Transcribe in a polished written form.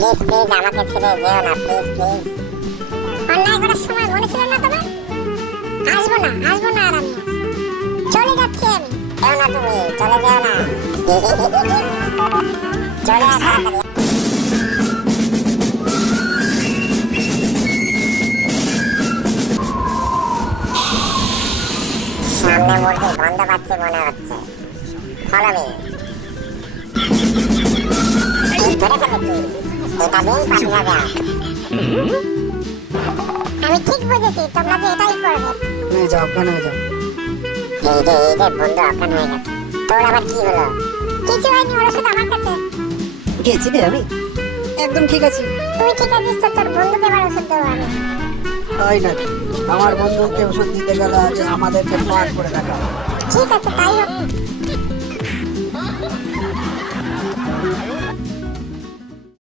Please please আমাকে ছেড়ে যেও না, প্লিজ প্লিজ। অন্যায় করার সময় মনে ছিল না তোমার? আসবো না আর আমি চলে যাচ্ছি আমি। যেও না তুমি, চলে যেও না। চলে আসো তাড়াতাড়ি। সামনে মুরগির গন্ধ পাচ্ছি মনে হচ্ছে। Follow me. ধরে ফেলেছি, এটা দিয়েই পাঠিয়ে যাবে। আমি ঠিক বুঝেছি তোমরা যে এটাই করবে। যাও, অজ্ঞান হয়ে যাও। এই যে বন্ধু অজ্ঞান হয়ে গেছে। তোর আবার কি হলো? কিছু হয়নি, ওর ওষুধ আমার কাছে। গেছি রে আমি, একদম ঠিক আছি। তুই ঠিক আছিস তো তোর বন্ধুকে এবার ওষুধ দেবো আমি। তাই নাকি? আমার বন্ধুকে ওষুধ দিতে গেলে আজ আমাদেরকে পার করে দেখা। ঠিক আছে তাই হোক।